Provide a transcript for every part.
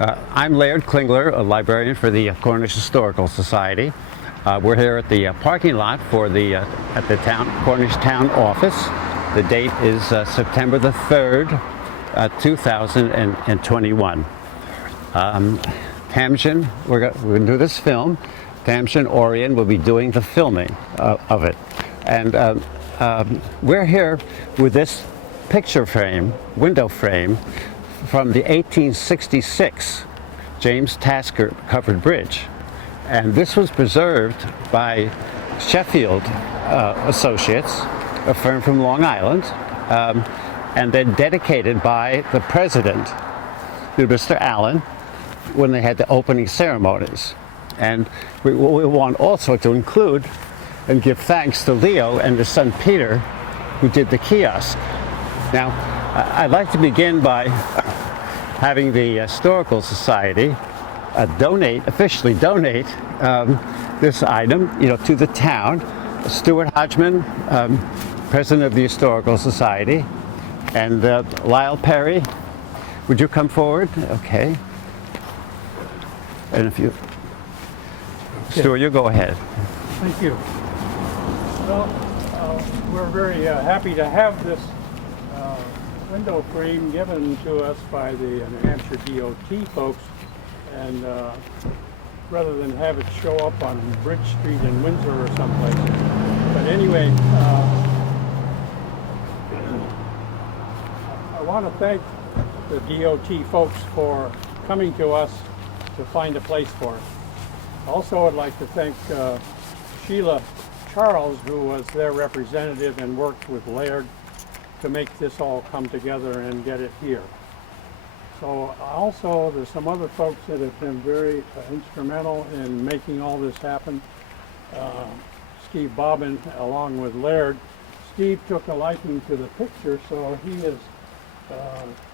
I'm Laird Klingler, a librarian for the Cornish Historical Society. We're here at the parking lot for the at the Cornish Town Office. The date is September the 3rd, 2021. Tamsin, we're going to do this film. Tamsin Orion will be doing the filming of it. And we're here with this picture frame, window frame, from the 1866 James Tasker Covered Bridge. And this was preserved by Sheffield Associates, a firm from Long Island, and then dedicated by the president, Mr. Allen, when they had the opening ceremonies. And we want also to include and give thanks to Leo and his son Peter, who did the kiosk. Now, I'd like to begin by having the Historical Society officially donate this item, to the town. Stuart Hodgman, president of the Historical Society, and Lyle Perry, would you come forward? Okay. And if you, Stuart, you go ahead. Thank you. Well, we're very happy to have this window frame given to us by the New Hampshire DOT folks, and rather than have it show up on Bridge Street in Windsor or someplace. But anyway, I want to thank the DOT folks for coming to us to find a place for it. Also, I'd like to thank Sheila Charles, who was their representative and worked with Laird to make this all come together and get it here. So also, there's some other folks that have been very instrumental in making all this happen. Steve Bobbin, along with Laird. Steve took a liking to the picture, so he has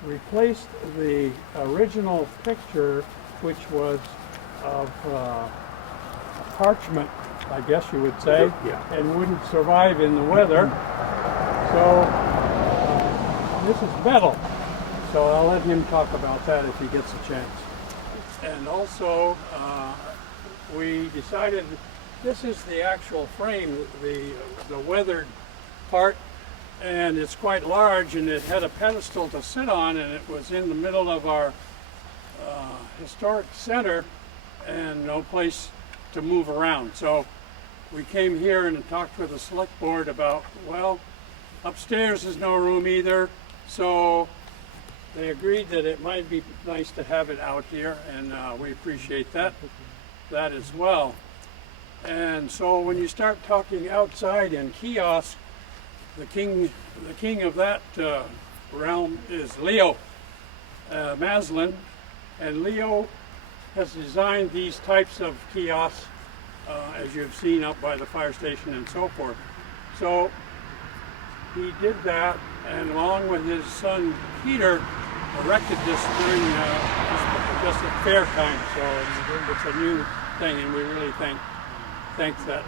replaced the original picture, which was of parchment, I guess you would say, and wouldn't survive in the weather. So this is metal. So I'll let him talk about that if he gets a chance. And also, we decided this is the actual frame, the weathered part, and it's quite large, and it had a pedestal to sit on, and it was in the middle of our historic center and no place to move around. So we came here and talked with the select board about, well, upstairs is no room either, so they agreed that it might be nice to have it out here, and we appreciate that as well. And so when you start talking outside in kiosks, the king of that realm is Leo Maslin, and Leo has designed these types of kiosks, as you've seen up by the fire station and so forth. So he did that, and along with his son Peter, erected this during just at fair time. So it's a new thing, and we really thank that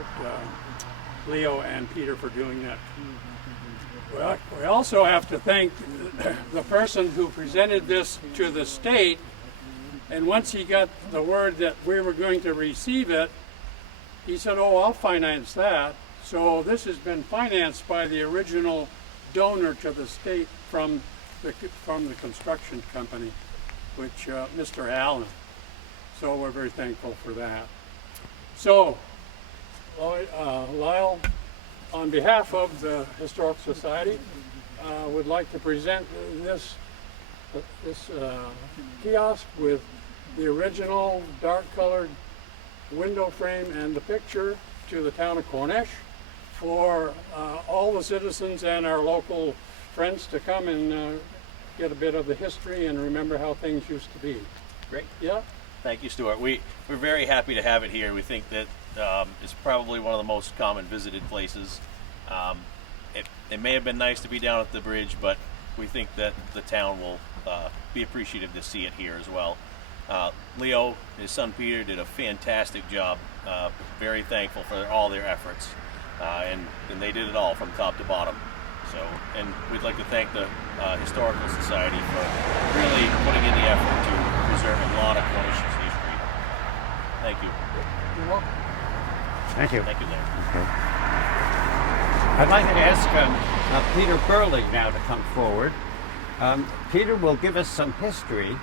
Leo and Peter for doing that. Well, we also have to thank the person who presented this to the state, and once he got the word that we were going to receive it, he said, "Oh, I'll finance that." So this has been financed by the original donor to the state from the construction company, which Mr. Allen. So we're very thankful for that. So, Lyle, on behalf of the Historical Society, would like to present this kiosk with the original dark-colored window frame and the picture to the town of Cornish for all the citizens and our local friends to come and get a bit of the history and remember how things used to be. Great. Yeah. Thank you, Stuart. We're very happy to have it here. We think that it's probably one of the most common visited places. It may have been nice to be down at the bridge, but we think that the town will be appreciative to see it here as well. Leo, his son Peter, did a fantastic job. Very thankful for all their efforts, and they did it all from top to bottom. So, and we'd like to thank the Historical Society for really putting in the effort to preserve a lot of Cornish history. Thank you. You're welcome. Thank you. Thank you, Dan. Okay. I'd like to ask Peter Burley now to come forward. Peter will give us some history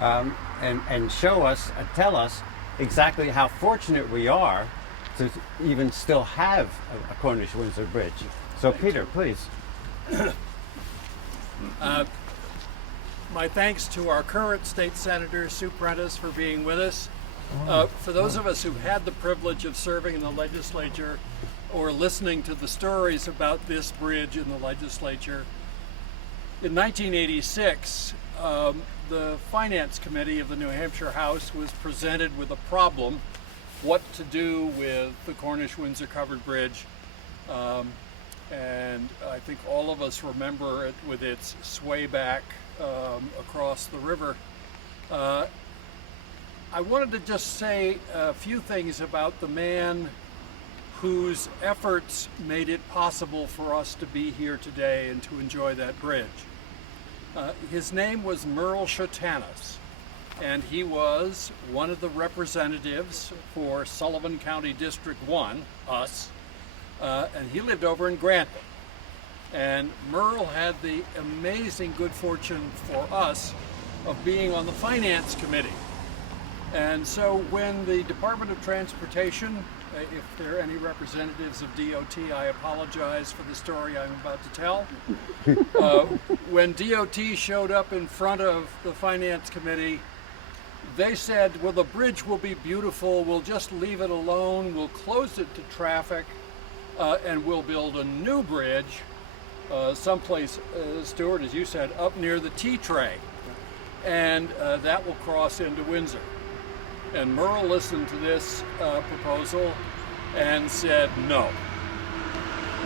and show us, tell us exactly how fortunate we are to even still have a Cornish Windsor Bridge. So Peter, please. My thanks to our current state senator, Sue Prentice, for being with us. For those of us who had the privilege of serving in the legislature or listening to the stories about this bridge in the legislature, in 1986, the Finance Committee of the New Hampshire House was presented with a problem, what to do with the Cornish Windsor covered bridge. And I think all of us remember it with its sway back across the river. I wanted to just say a few things about the man whose efforts made it possible for us to be here today and to enjoy that bridge. His name was Merle Shatanis, and he was one of the representatives for Sullivan County District 1, us, and he lived over in Grantham. And Merle had the amazing good fortune for us of being on the Finance Committee. And so when the Department of Transportation, if there are any representatives of DOT, I apologize for the story I'm about to tell. When DOT showed up in front of the Finance Committee, they said, well, the bridge will be beautiful, we'll just leave it alone, we'll close it to traffic, and we'll build a new bridge someplace, Stuart, as you said, up near the T-tray, and that will cross into Windsor. And Merle listened to this proposal and said no.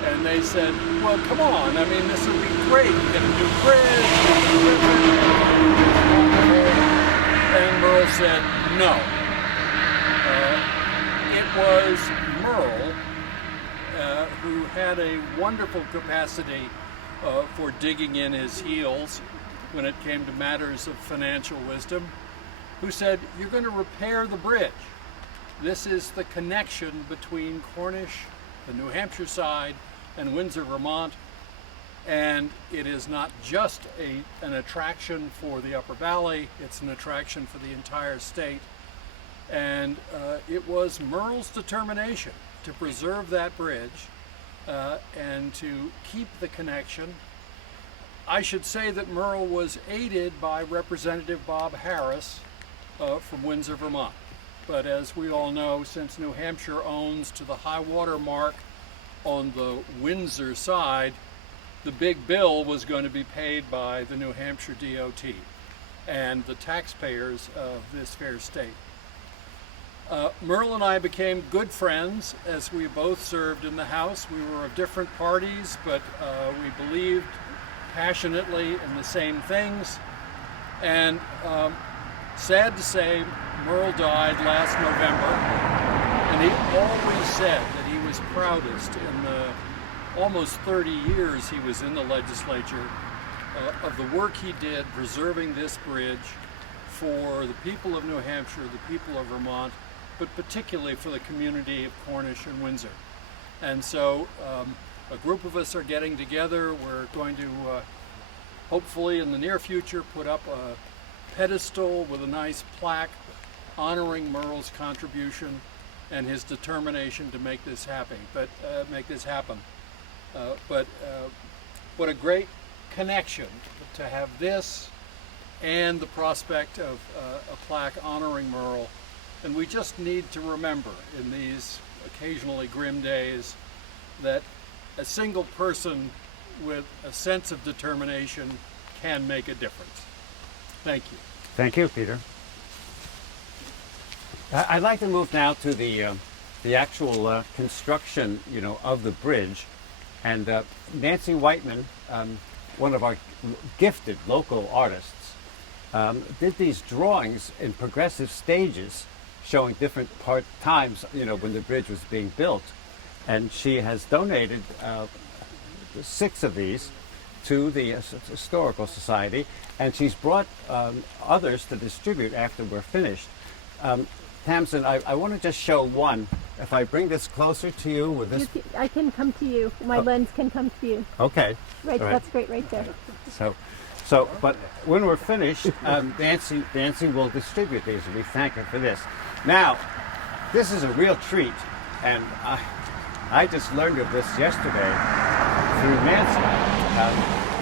And they said, well, come on, I mean, this would be great. You get a new bridge, and Merle said no. It was Merle who had a wonderful capacity for digging in his heels when it came to matters of financial wisdom, who said, you're going to repair the bridge. This is the connection between Cornish, the New Hampshire side, and Windsor, Vermont. And it is not just an attraction for the Upper Valley, it's an attraction for the entire state. And it was Merle's determination to preserve that bridge and to keep the connection. I should say that Merle was aided by Representative Bob Harris, from Windsor, Vermont. But as we all know, since New Hampshire owns to the high water mark on the Windsor side, the big bill was going to be paid by the New Hampshire DOT and the taxpayers of this fair state. Merle and I became good friends as we both served in the House. We were of different parties, but we believed passionately in the same things. And sad to say, Merle died last November, and he always said that he was proudest in the almost 30 years he was in the legislature of the work he did preserving this bridge for the people of New Hampshire, the people of Vermont, but particularly for the community of Cornish and Windsor. And so a group of us are getting together. We're going to hopefully in the near future put up a pedestal with a nice plaque honoring Merle's contribution and his determination to make this happen. But what a great connection to have this and the prospect of a plaque honoring Merle. And we just need to remember in these occasionally grim days that a single person with a sense of determination can make a difference. Thank you. Thank you, Peter. I'd like to move now to the actual construction, of the bridge. And Nancy Whiteman, one of our gifted local artists, did these drawings in progressive stages, showing different times, when the bridge was being built. And she has donated 6 of these to the Historical Society, and she's brought others to distribute after we're finished. Tamsin, I want to just show one. If I bring this closer to you with this. I can come to you. My lens can come to you. Okay. Right, All right. that's great right there. But when we're finished, Nancy will distribute these, and we thank her for this. Now, this is a real treat, and I just learned of this yesterday through Nancy.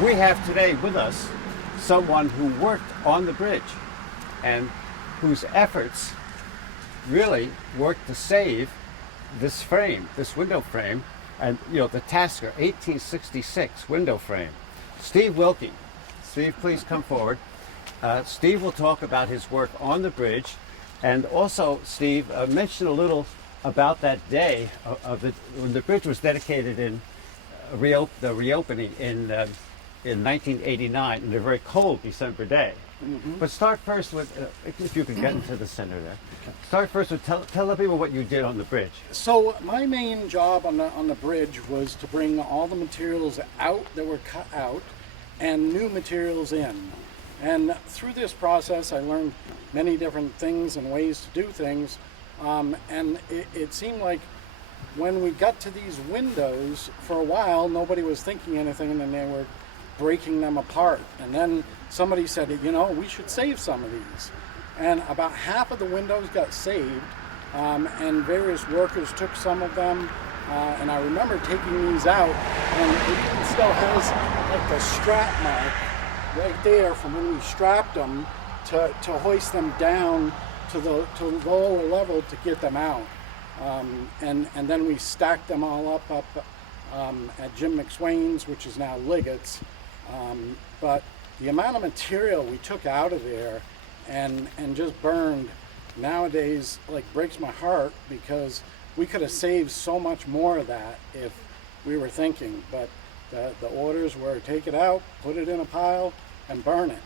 We have today with us someone who worked on the bridge and whose efforts really worked to save this frame, this window frame, and the Tasker 1866 window frame. Steve Wilkie. Steve, please come forward. Steve will talk about his work on the bridge, and also, Steve, mention a little about that day when the bridge was dedicated in the reopening in 1989, on a very cold December day. Mm-hmm. But start first with, if you could get into the center there. Start first with tell the people what you did on the bridge. So my main job on the bridge was to bring all the materials out that were cut out and new materials in. And through this process, I learned many different things and ways to do things. And it seemed like when we got to these windows, for a while, nobody was thinking anything, and then they were breaking them apart. And then somebody said, we should save some of these. And about half of the windows got saved, and various workers took some of them. And I remember taking these out, and it still has like the strap mark right there from when we strapped them to hoist them down to the lower level to get them out. And then we stacked them all up at Jim McSwain's, which is now Liggett's. But the amount of material we took out of there and just burned nowadays breaks my heart, because we could have saved so much more of that if we were thinking. But the orders were take it out, put it in a pile, and burn it.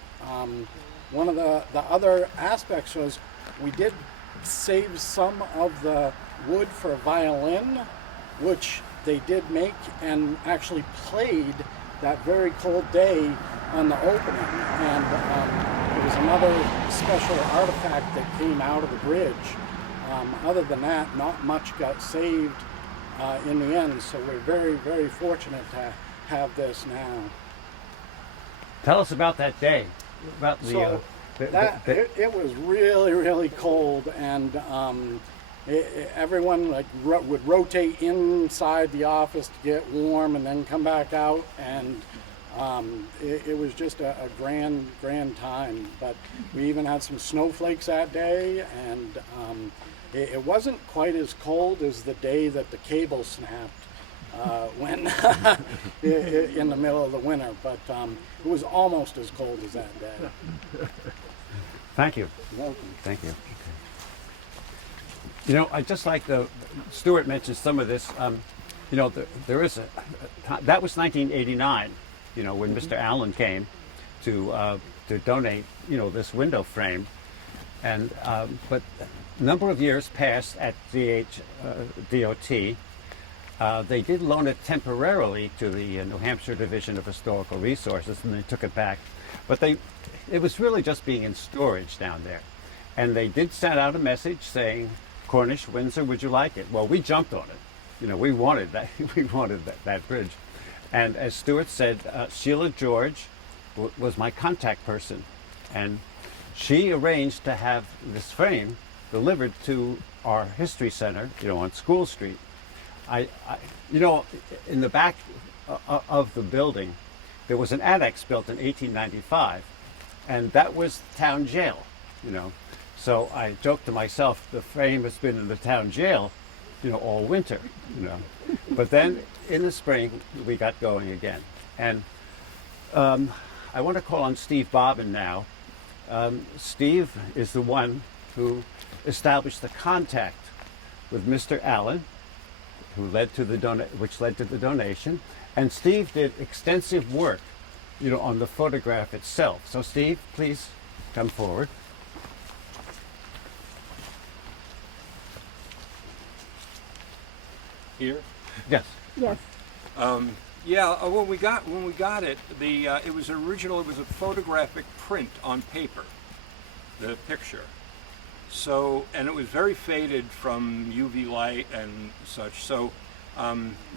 One of the other aspects was we did save some of the wood for a violin, which they did make and actually played that very cold day on the opening. And it was another special artifact that came out of the bridge. Other than that, not much got saved in the end, so we're very, very fortunate to have this now. Tell us about that day. About it was really, really cold, and everyone would rotate inside the office to get warm and then come back out, and it was just a grand time. But we even had some snowflakes that day, and it wasn't quite as cold as the day that the cable snapped when in the middle of the winter, but it was almost as cold as that day. Thank you. You're welcome. Thank you. I just like Stuart mentioned some of this. There is that was 1989. When Mr. Allen came to donate, this window frame, and but a number of years passed at DOT. They did loan it temporarily to the New Hampshire Division of Historical Resources, and they took it back. But it was really just being in storage down there. And they did send out a message saying, Cornish Windsor, would you like it? Well, we jumped on it. We wanted that. We wanted that bridge. And as Stuart said, Sheila George was my contact person, and she arranged to have this frame delivered to our history center, on School Street. In the back of the building, there was an annex built in 1895, and that was town jail, So I joked to myself, the frame has been in the town jail, all winter, But then in the spring, we got going again. And I want to call on Steve Bobbin now. Steve is the one who established the contact with Mr. Allen, which led to the donation. And Steve did extensive work, on the photograph itself. So Steve, please come forward. Here. Yes. Yes. Yeah, when we got it, it was original. It was a photographic print on paper, the picture. So, and it was very faded from UV light and such. So,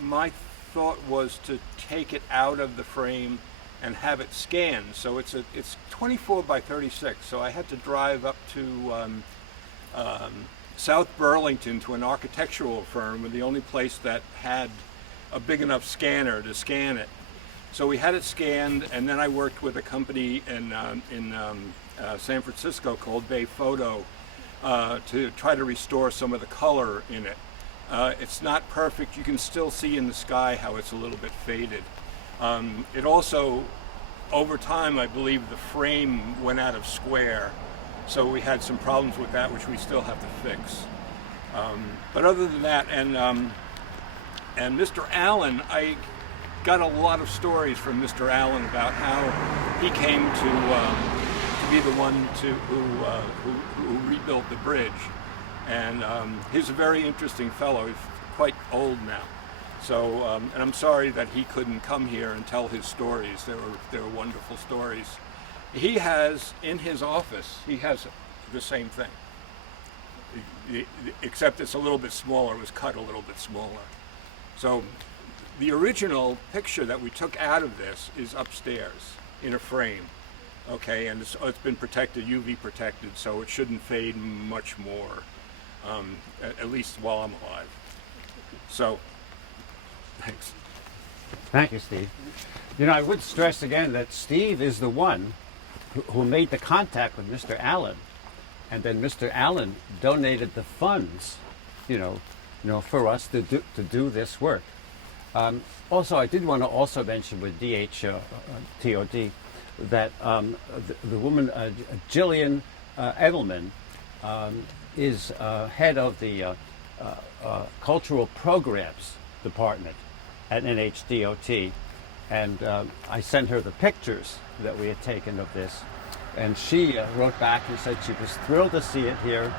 my thought was to take it out of the frame and have it scanned. So it's 24 by 36. So I had to drive up to South Burlington to an architectural firm, and the only place that had a big enough scanner to scan it. So we had it scanned, and then I worked with a company in San Francisco called Bay Photo to try to restore some of the color in it. It's not perfect. You can still see in the sky how it's a little bit faded. It also, over time, I believe the frame went out of square, so we had some problems with that, which we still have to fix. But other than that, and Mr. Allen, I got a lot of stories from Mr. Allen about how he came to be the one who rebuilt the bridge. And he's a very interesting fellow. He's quite old now. So, and I'm sorry that he couldn't come here and tell his stories. They were wonderful stories. He has, in his office, he has the same thing. Except it's a little bit smaller. It was cut a little bit smaller. So the original picture that we took out of this is upstairs in a frame, okay, and it's been protected, UV protected, so it shouldn't fade much more, at least while I'm alive. So, thanks. Thank you, Steve. You know, I would stress again that Steve is the one who made the contact with Mr. Allen, and then Mr. Allen donated the funds, you know, for us to do this work. Also, I did want to also mention with DHTOD that the woman Jillian Edelman is head of the cultural programs department at NHDOT, and I sent her the pictures that we had taken of this, and she wrote back and said she was thrilled to see it here,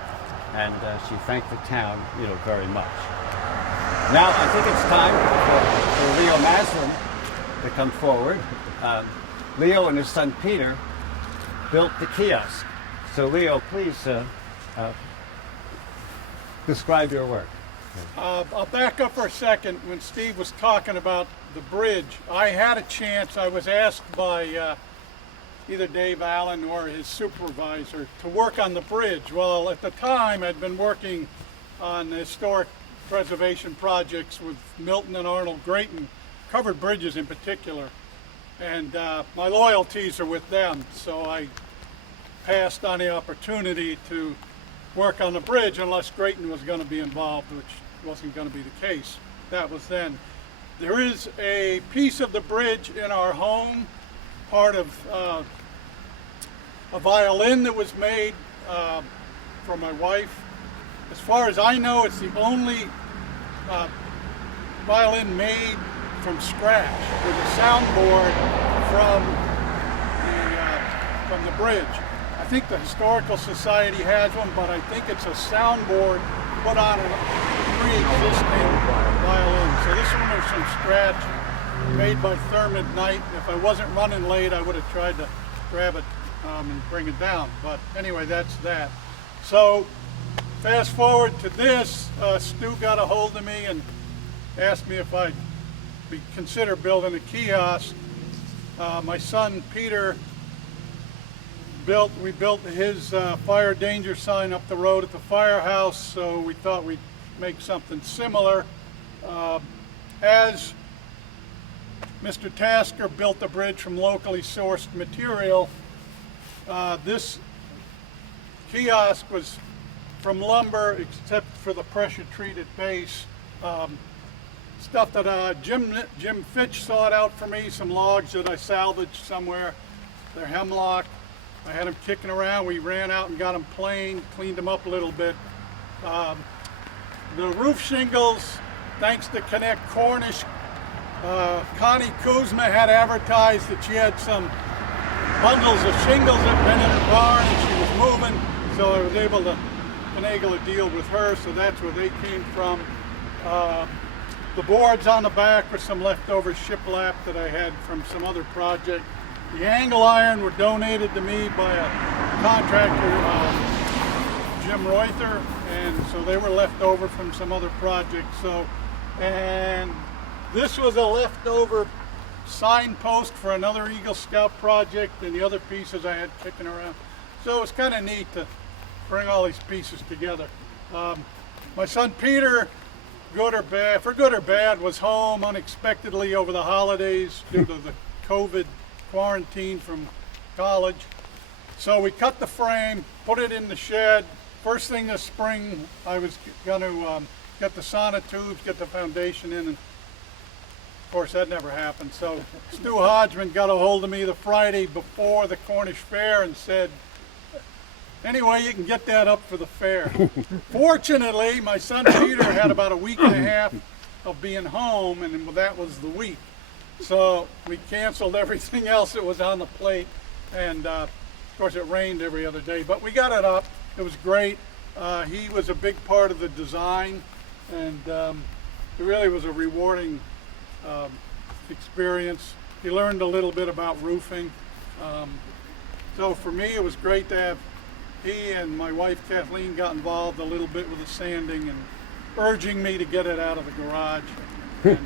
and she thanked the town, very much. Now I think it's time for Leo Maslin to come forward. Leo and his son Peter built the kiosk. So Leo, please describe your work. I'll back up for a second. When Steve was talking about the bridge, I had a chance, I was asked by either Dave Allen or his supervisor to work on the bridge. Well, at the time I'd been working on historic preservation projects with Milton and Arnold Grayton, covered bridges in particular, and my loyalties are with them, so I passed on the opportunity to work on the bridge unless Grayton was going to be involved, which wasn't going to be the case. That was then. There is a piece of the bridge in our home, part of a violin that was made for my wife. As far as I know, it's the only violin made from scratch with a soundboard from the bridge. I think the Historical Society has one, but I think it's a soundboard put on a pre-existing violin. So this one was from scratch, made by Thurman Knight. If I wasn't running late, I would have tried to grab it and bring it down. But anyway, that's that. So fast forward to this, Stu got a hold of me and asked me if I'd consider building a kiosk. My son Peter we built his fire danger sign up the road at the firehouse, so we thought we'd make something similar. As Mr. Tasker built the bridge from locally sourced material, this kiosk was from lumber except for the pressure treated base. Stuff that Jim Fitch sought out for me, some logs that I salvaged somewhere. They're hemlock. I had them kicking around. We ran out and got them planed, cleaned them up a little bit. The roof shingles, thanks to Connect Cornish, Connie Kuzma had advertised that she had some bundles of shingles that had been in her barn and she was moving, so I was able to finagle a deal with her, so that's where they came from. The boards on the back were some leftover shiplap that I had from some other project. The angle iron were donated to me by a contractor, Jim Reuther, and so they were left over from some other project. So, and this was a leftover signpost for another Eagle Scout project, and the other pieces I had kicking around. So it was kind of neat to bring all these pieces together. My son Peter, for good or bad, was home unexpectedly over the holidays due to the COVID quarantine from college. So we cut the frame, put it in the shed. First thing this spring, I was going to get the sonotubes, get the foundation in, and of course that never happened. So Stu Hodgman got a hold of me the Friday before the Cornish Fair and said, anyway, you can get that up for the fair. Fortunately, my son Peter had about a week and a half of being home, and that was the week. So we canceled everything else that was on the plate, and of course it rained every other day, but we got it up. It was great. He was a big part of the design, and it really was a rewarding experience. He learned a little bit about roofing. So for me, it was great to have he and my wife Kathleen got involved a little bit with the sanding and urging me to get it out of the garage. And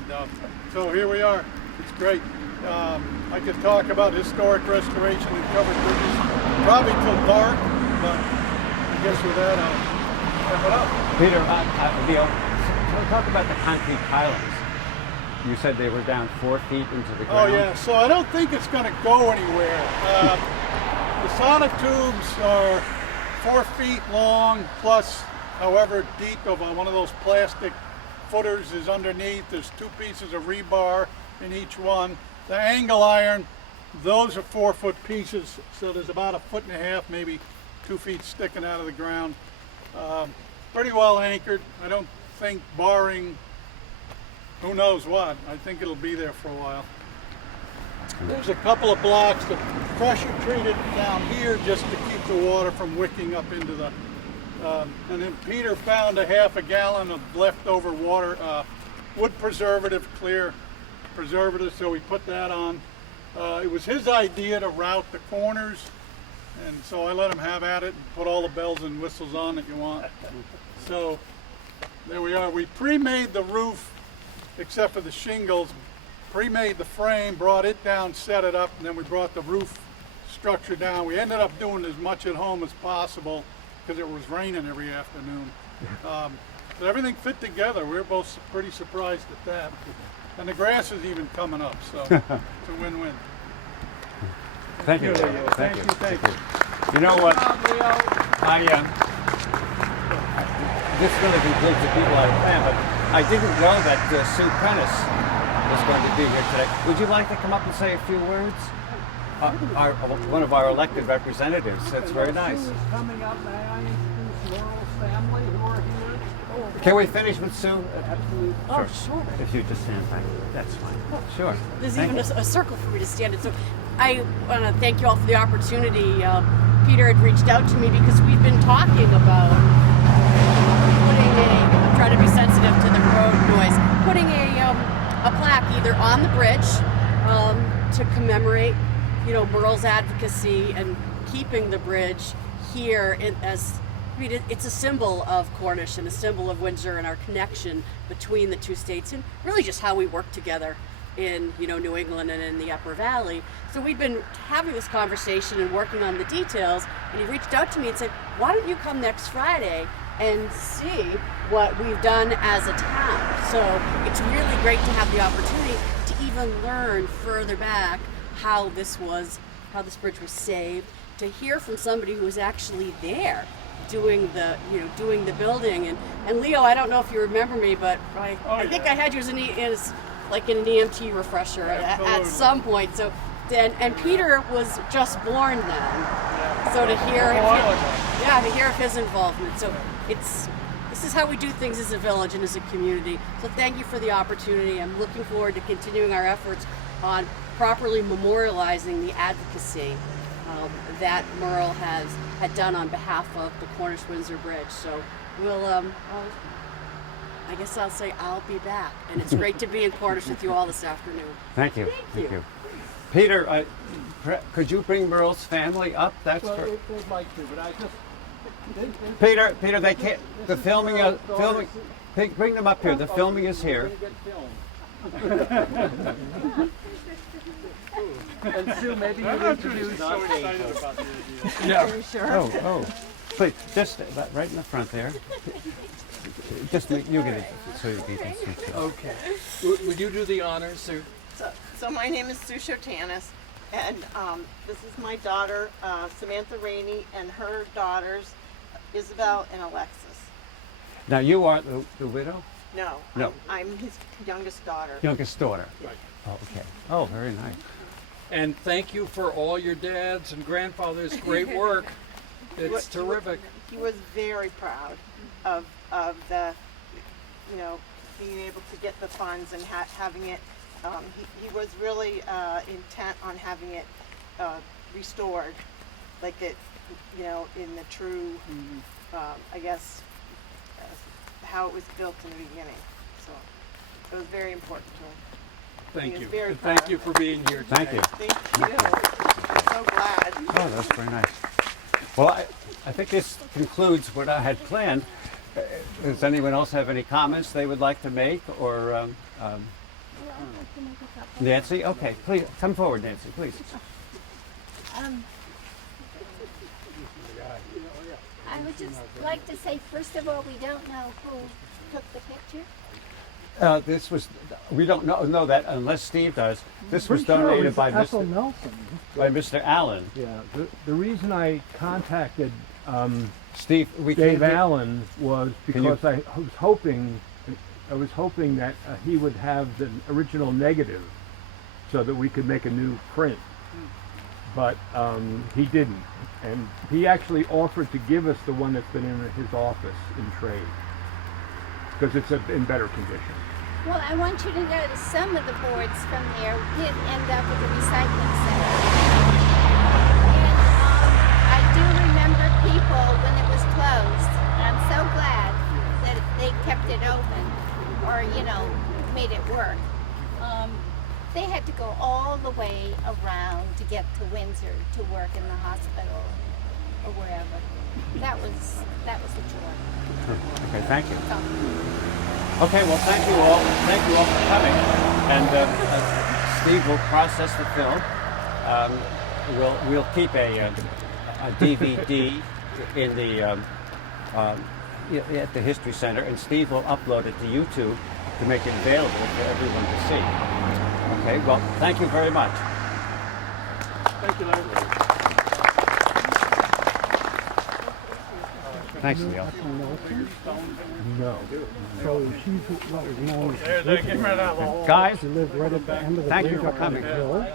so here we are. It's great. I could talk about historic restoration and covered bridges probably till dark, but I guess with that I'll wrap it up. Peter, Leo, talk about the concrete pilings. You said they were down 4 feet into the ground. Oh yeah, so I don't think it's going to go anywhere. The sonotubes are 4 feet long, plus however deep of one of those plastic footers is underneath. There's 2 pieces of rebar in each one. The angle iron, those are 4-foot pieces, so there's about 1.5 feet, maybe 2 feet sticking out of the ground. Pretty well anchored. I don't think, barring who knows what, I think it'll be there for a while. There's a couple of blocks that pressure treated down here just to keep the water from wicking up into the, and then Peter found a half a gallon of leftover water, wood preservative, clear preservative, so we put that on. It was his idea to route the corners, and so I let him have at it and put all the bells and whistles on that you want. So there we are. We pre-made the roof, except for the shingles, pre-made the frame, brought it down, set it up, and then we brought the roof structure down. We ended up doing as much at home as possible because it was raining every afternoon. So everything fit together. We were both pretty surprised at that. And the grass is even coming up, so it's a win-win. Thank you. Thank you. You know what? This really concludes the people I planned, but I didn't know that Sue Prentice was going to be here today. Would you like to come up and say a few words? One of our elected representatives. That's very nice. Sue is coming up. May I introduce Laurel's family who are here? Can we finish with Sue? Absolutely. Oh, sure. If you just stand back, that's fine. Sure. There's Thank even you. a circle for me to stand in. So I want to thank you all for the opportunity. Peter had reached out to me because we've been talking about I'm trying to be sensitive to the road noise, putting a plaque either on the bridge to commemorate, Merle's advocacy and keeping the bridge here it's a symbol of Cornish and a symbol of Windsor and our connection between the two states and really just how we work together in New England and in the Upper Valley. So we've been having this conversation and working on the details, and he reached out to me and said, why don't you come next Friday and see what we've done as a town. So it's really great to have the opportunity to even learn further back how this bridge was saved, to hear from somebody who was actually there doing the building. And Leo, I don't know if you remember me, but I think I had you as an EMT refresher at some point. So and Peter was just born then. So to hear of his involvement. So this is how we do things as a village and as a community. So thank you for the opportunity. I'm looking forward to continuing our efforts on properly memorializing the advocacy that Merle had done on behalf of the Cornish Windsor Bridge. So we'll I guess I'll say I'll be back. And it's great to be in Cornish with you all this afternoon. Thank you. Thank you. Peter, could you bring Merle's family up? That's Well, for they'd like to, but I just... Peter. Peter, they can't. The filming. Bring them up here. The filming is here. And Sue, maybe you introduce... Oh. Please, just right in the front there. Just you get it so you can see too. Okay. Would you do the honors, Sue? So my name is Sue Shotanis, and this is my daughter, Samantha Rainey, and her daughters, Isabel and Alexis. Now you are the widow? No, No. I'm his youngest daughter. Youngest daughter. Right. Oh, okay. Oh, very nice. And thank you for all your dad's and grandfather's great work. It's terrific. He was very proud of the, being able to get the funds and having it. He was really intent on having it restored, like it, in the true, I guess, how it was built in the beginning. So it was very important to him. Thank He you. was very And thank proud. you for being here today. Thank you. Thank you. I'm so glad. Oh, that's very nice. Well, I think this concludes what I had planned. Does anyone else have any comments they would like to make, or Nancy? Okay, please come forward, Nancy, please. I would just like to say, first of all, we don't know who took the picture. We don't know that unless Steve does. This was donated by Ethel Mr. Nelson. by Mr. Allen. Yeah, the reason I contacted Steve, we Dave can't. Allen was because I was hoping that he would have the original negative so that we could make a new print. But he didn't, and he actually offered to give us the one that's been in his office in trade because it's in better condition. Well, I want you to know that some of the boards from there did end up at the recycling center. And I do remember people when it was closed. And I'm so glad that they kept it open, or made it work. They had to go all the way around to get to Windsor to work in the hospital or wherever. That was a joy. Okay, thank you. Okay, well, thank you all. Thank you all for coming. And Steve will process the film. We'll keep a DVD in the at the History Center, and Steve will upload it to YouTube to make it available for everyone to see. Okay, well, thank you very much. Thank you, Larry. Thanks, Neil. No. So she's what was known Guys, to live right at the end of the thank you bridge for up on the coming. hill.